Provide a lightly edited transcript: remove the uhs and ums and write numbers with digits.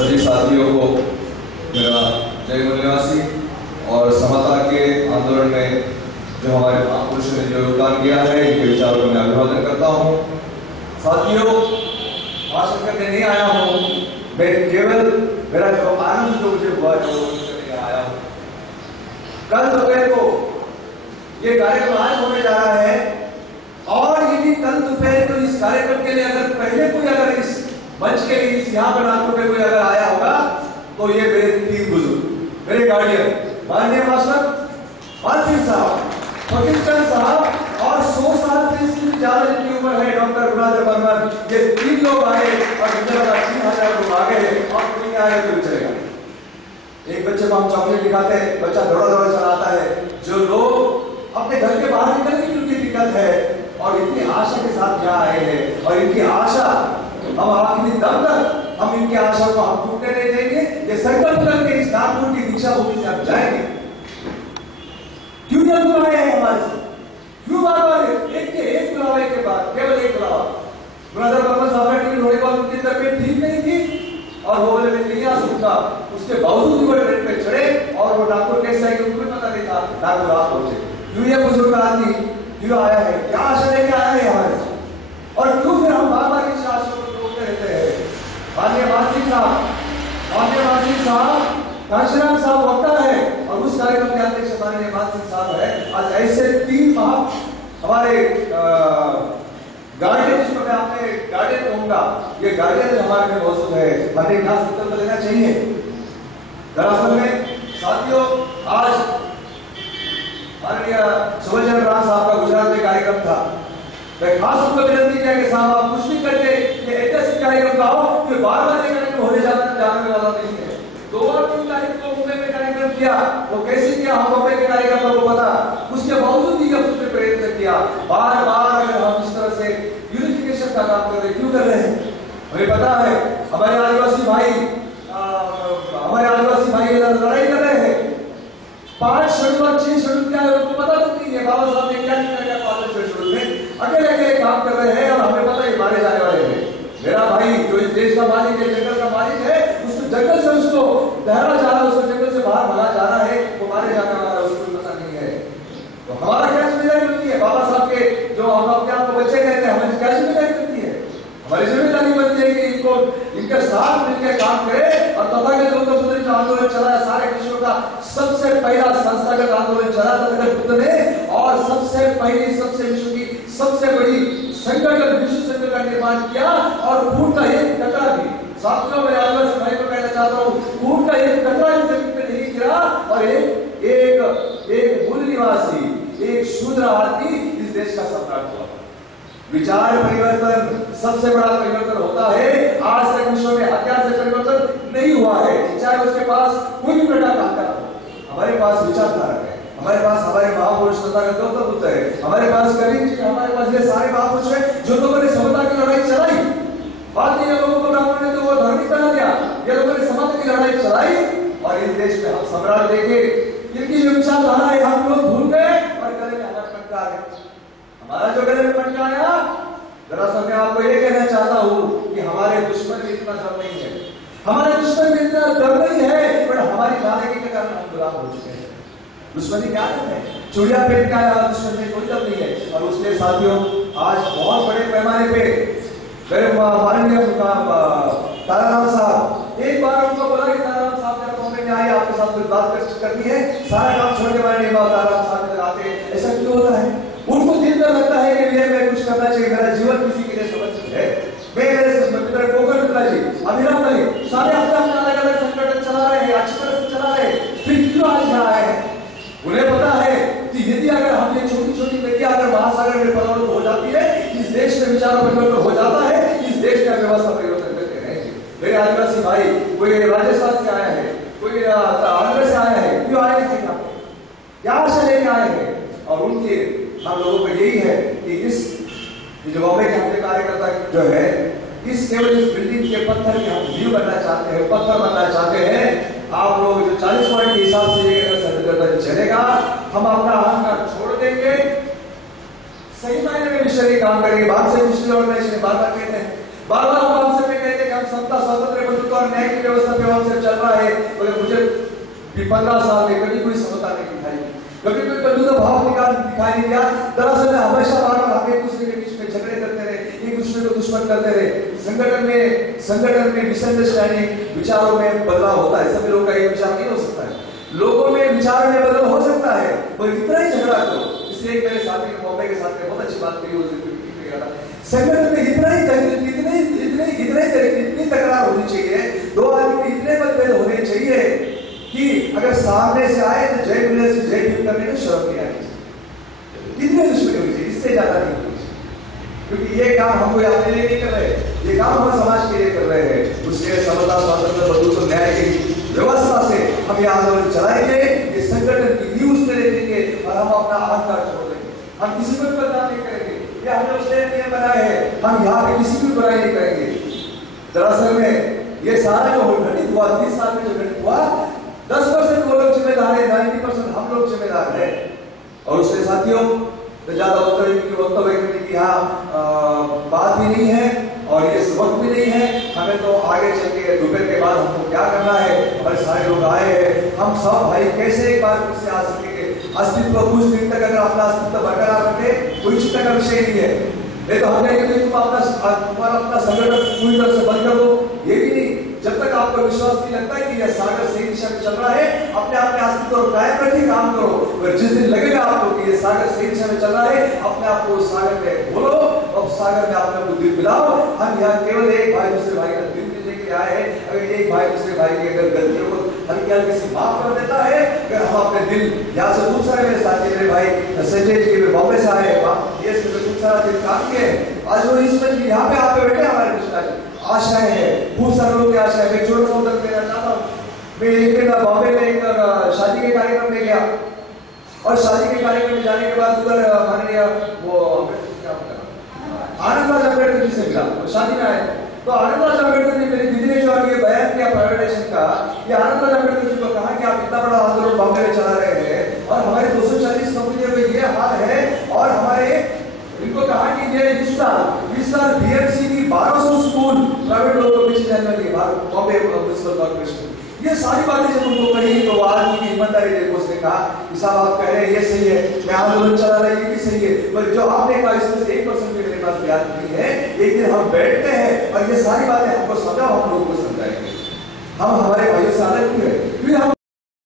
सभी साथियों को मेरा जय मूल्यवासी और समता के आंदोलन में जो हमारे महापुरुषों ने जो योगदान दिया है, इनके विचारों को मैं अभिवादन करता हूँ। साथियों, भाषण करने नहीं आया हूँ, मैं केवल मेरा जो आनंद जो मुझे हुआ जो करने आया हूँ। कल दोपहर को ये कार्यक्रम आज होने जा रहा है और यदि कल दोपहर को इस कार्यक्रम के लिए अगर पहले कोई अगर इस मंच के लिए यहाँ पर नागपुर में कोई अगर आया होगा तो ये मेरे तीन बुजुर्ग, मेरे गार्डियन माननीय मास्टर मानसिंह साहब, फकीरचंद साहब और 100 साल से इसकी ज्यादा जिनकी उम्र है डॉक्टर गुणाधर बर्मन, ये तीन लोग आए और 3000 लोग आ गए और कोई आए तो चलेगा। एक बच्चे को हम चॉकलेट दिखाते हैं, बच्चा दौड़ा दौड़ा चलाता है। जो लोग अपने घर के बाहर निकलने की उनकी दिक्कत है और इतनी आशा के साथ यहाँ आए हैं और इनकी आशा हम आखिरी दम तक हम इनकी आशा को हम टूटने नहीं देंगे। ये संकल्प करके इस नागपुर की दीक्षा भूमि से हम जाएंगे। क्यों नहीं बुलाए हैं हमारे से? क्यों बार-बार एक के एक बुलावे के बाद केवल एक बुलावा? गुणाधर बर्मन साहब की थोड़ी बहुत उनकी तबीयत ठीक नहीं थी और वो बोले मैं नहीं आ सकता, उसके बावजूद भी वो ट्रेन पे चढ़े और वो नागपुर कैसे आए उनको भी पता नहीं था, नागपुर आप पहुंचे। क्यों ये बुजुर्ग आदमी क्यों आया है, क्या आशा लेके आया है हमारे से और क्यों फिर हम बार-बार इस आशा को रोकते रहते हैं? माननीय मानसिंह साहब कांशीराम साहब वक्ता है और उस कार्यक्रम के अध्यक्ष माननीय मानसिंह साहब है। आज ऐसे तीन हमारे गार्डियन, जिसको मैं अपने गार्डियन कहूंगा, ये गार्डियन हमारे में मौजूद है, हमें क्या संकल्प लेना चाहिए। दरअसल में साथियों, आज माननीय सुभचंद्र राम साहब का गुजरात में कार्यक्रम था। मैं खास उनको विनती किया कि साहब आप कुछ भी करके ये ऐतिहासिक कार्यक्रम का हो कि बार-बार ये कार्यक्रम होने जाने वाला नहीं है। 2 और 3 तारीख को मुंबई में कार्यक्रम किया, वो कैसे किया हम मुंबई के कार्यक्रम को पता, उसके बावजूद भी हम उसमें प्रयत्न किया। बार-बार अगर हम इस तरह से यूनिफिकेशन का काम कर रहे क्यों कर रहे हैं? हमें पता है हमारे आदिवासी भाई लड़ाई कर रहे हैं। 5 शेड्यूल और 6 शेड्यूल क्या है उनको पता नहीं है। बाबा साहब ने क्या किया 5 शेड्यूल में अकेले काम कर रहे हैं और हमें पता है मारे जाने वाले हैं। मेरा भाई जो इस देश का मालिक है, जंगल का मालिक है, उसको जंगल से उसको दहरा जा रहा है, उसको जंगल से बाहर भगा जा रहा है, वो मारे जाने वाला है, उसको पता नहीं है। तो हमारा क्या जिम्मेदारी बनती है? बाबा साहब के जो हम अपने आप को बच्चे कहते हैं, हमारी क्या जिम्मेदारी बनती है? हमारी जिम्मेदारी बनती है कि इनको इनके साथ मिलकर काम करें और तथागत गौतम बुद्ध जो आंदोलन चला है, सारे विश्व का सबसे पहला संस्थागत आंदोलन चला तथागत बुद्ध ने और सबसे पहली सबसे विश्व की सबसे बड़ी संगठन विश्व संघ का निर्माण किया और खून का एक कतरा भी, साथियों मैं आदिवासी भाई को कहना चाहता हूँ, खून का एक कतरा भी जमीन पे नहीं गिरा और एक मूल निवासी, एक शूद्र आदमी इस देश का सम्राट हुआ। विचार परिवर्तन सबसे बड़ा परिवर्तन होता है। आज तक विश्व में हथियार से परिवर्तन नहीं हुआ है, चाहे उसके पास कोई भी प्रकार का हथियार हो। हमारे पास विचारधारा है, हमारे पास हमारे महापुरुष तथागत गौतम बुद्ध है, हमारे पास कबीर जी, हमारे पास ये सारे महापुरुष हैं जो लोगों ने समता की लड़ाई चलाई। बाकी लोगों को ब्राह्मण ने तो वो धार्मिक बना दिया, ये लोगों ने समता की लड़ाई चलाई और इस देश में हम सम्राट देखे। इनकी जो विचारधारा है हम लोग भूल गए और गले में हमारा पटका है। हमारा जो गले में पटका आया, दरअसल मैं आपको ये कहना चाहता हूँ कि हमारे दुश्मन में इतना डर नहीं है, हमारे दुश्मन में इतना डर नहीं है, पर हमारी नालायकी के कारण हम गुलाम हो चुके हैं। दुश्मनी क्या है? चुड़िया पेट का दुश्मन में कोई डर नहीं है। और उसके साथियों आज बहुत बड़े पैमाने पे माननीय ताराराम साहब, एक बार उनको बोला कि ताराराम साहब जब बॉम्बे में आए आपके साथ कुछ बात करनी है, सारा काम छोड़ के माननीय ताराराम साहब के लगाते हैं। ऐसा क्यों होता है? उनको दिल में लगता है कि मैं कुछ करना चाहिए, मेरा जीवन किसी के लिए समर्पित है। मेरे मित्र गोकर मित्रा जी, अभिराम अली सारे अपना अलग अलग संगठन चला रहे हैं, अच्छी तरह से चला रहे हैं, फिर क्यों आज यहाँ आए हैं? उन्हें पता है कि यदि अगर हम ये छोटी छोटी बेटियां अगर महासागर में परिवर्तन हो जाती है, इस देश में विचार परिवर्तन हो जाता है, इस देश का व्यवस्था परिवर्तन करते रहेंगे। मेरे आदिवासी भाई, कोई राजस्थान से आया है, कोई आंध्र से आया है, क्यों आए थे यहाँ पे? क्या आशा लेके आए हैं? और उनके हम लोगों को यही है कि इस जो बॉम्बे के हमारे कार्यकर्ता जो है, इस केवल इस बिल्डिंग के पत्थर के हम व्यू बनना चाहते हैं, पत्थर बनना चाहते हैं। आप लोग जो 40 पॉइंट के हिसाब से चलेगा, हम अपना अहंकार छोड़ देंगे, सही मायने में मिशनरी काम करेंगे। बात से पिछली ऑर्गेनाइजेशन बार बार कहते हैं बार बार हम आपसे भी कहते हैं कि हम समता स्वातंत्र बंधुत्व और न्याय की व्यवस्था पे हमसे चल रहा है, मगर मुझे 15 साल में कभी कोई समता नहीं दिखाई, कभी कोई बंधुत्व भाव दिखाई नहीं दिया। दरअसल हमेशा बार बार हम एक दूसरे के बीच में झगड़े करते रहे, एक दूसरे को दुश्मन करते रहे। संगठन में मिसअंडरस्टैंडिंग, विचारों में बदलाव होता है, सभी लोगों का एक विचार नहीं हो सकता है, लोगों में विचार में बदलाव हो सकता है, पर इतना ही झगड़ा करो। इसलिए मेरे साथी ने बॉम्बे के साथ में बहुत अच्छी बात कही, संगठन में इतनी तकरार होनी चाहिए, दो आदमी में इतने मतभेद होने चाहिए कि अगर सामने से आए तो जय मिले से जय भीम करने में शर्म नहीं आनी चाहिए। इतने दुश्मनी होनी चाहिए, इससे ज्यादा नहीं होनी चाहिए, क्योंकि ये काम हम कोई अपने लिए नहीं कर रहे, ये काम हम समाज के लिए कर रहे हैं। उसके समता स्वातंत्र बंधुत्व न्याय की व्यवस्था से हम ये आंदोलन चलाएंगे, ये संगठन की न्यूज में देंगे और हम अपना अहंकार छोड़ देंगे। हम किसी को भी बदनाम नहीं करेंगे, ये हमने उसने नियम बनाए हैं, हम यहाँ पे किसी की बुराई नहीं करेंगे। दरअसल में ये सारा जो घटित हुआ 30 साल में जो घटित हुआ, 10% वो लोग जिम्मेदार है, 90% हम लोग जिम्मेदार है। और उसके साथियों तो ज्यादा वक्तव्य करने की यहाँ बात भी नहीं है और ये वक्त भी नहीं है। हमें तो आगे चल के दोपहर के बाद हमको क्या करना है, हमारे सारे लोग आए हैं, हम सब भाई कैसे एक बार फिर से आ सकेंगे। अस्तित्व कुछ दिन तक अगर अपना अस्तित्व बरकरार रखे, कोई चिंता का विषय नहीं है। नहीं तो हम कहेंगे तुम अपना संगठन पूरी तरह से बंद कर दो, ये भी नहीं। जब तक आपको विश्वास नहीं लगता है कि यह सागर सही दिशा में चल रहा है, अपने अस्तित्व को कायम रखिए, काम करो। और जिस दिन लगेगा आपको कि ये सागर सही दिशा में चल रहा है, अपने आप को सागर में बोलो और सागर में अपने को दिल मिलाओ। हम यहाँ केवल एक भाई दूसरे भाई का दिल मिलने के लिए आए हैं। अगर एक भाई दूसरे भाई की अगर गलतियों को हल्की हल्की से माफ कर देता है, अगर हम अपने दिल यहाँ से खूब सारे मेरे साथी मेरे भाई संजय जी बॉम्बे से आए, ये खूब सारा दिन काम किए, आज वो इस पर यहाँ पे आप बैठे हमारे बीच आशाएं हैं, खूब सारे लोग की आशाएं। मैं छोटा सा उदाहरण देना चाहता हूँ। मैं एक दिन बॉम्बे में एक शादी के कार्यक्रम में गया और शादी के कार्यक्रम में जाने के बाद उधर माननीय वो आनंद राज अम्बेडकर जी से मिला, शादी में आए। तो आनंद राज अम्बेडकर जी, मेरी दीदी ने जो अभी बयान किया प्राइवेटाइजेशन का, ये आनंद राज अम्बेडकर जी को कहा कि आप इतना बड़ा आंदोलन बॉम्बे में चला रहे हैं और हमारे 240 कंपनियों में ये हाल है, और हमारे इनको कहा कि ये इस साल बीएमसी की 1200 स्कूल प्राइवेट लोगों को पीछे जाने वाली है, बॉम्बे म्युनिसिपल कॉर्पोरेशन। ये सारी बातें जब उनको कही तो आदमी की ईमानदारी देखो, उसने कहा कि साहब आप कह रहे हैं ये सही है, मैं आंदोलन चला रहा है ये भी सही है, पर जो आपने कहा इसमें से 1% भी मेरे पास याद नहीं है। एक दिन हम बैठते हैं और ये सारी बातें हमको समझाओ, हम लोगों को समझाएंगे। हम हमारे भाइयों से अलग क्यों है, क्योंकि हम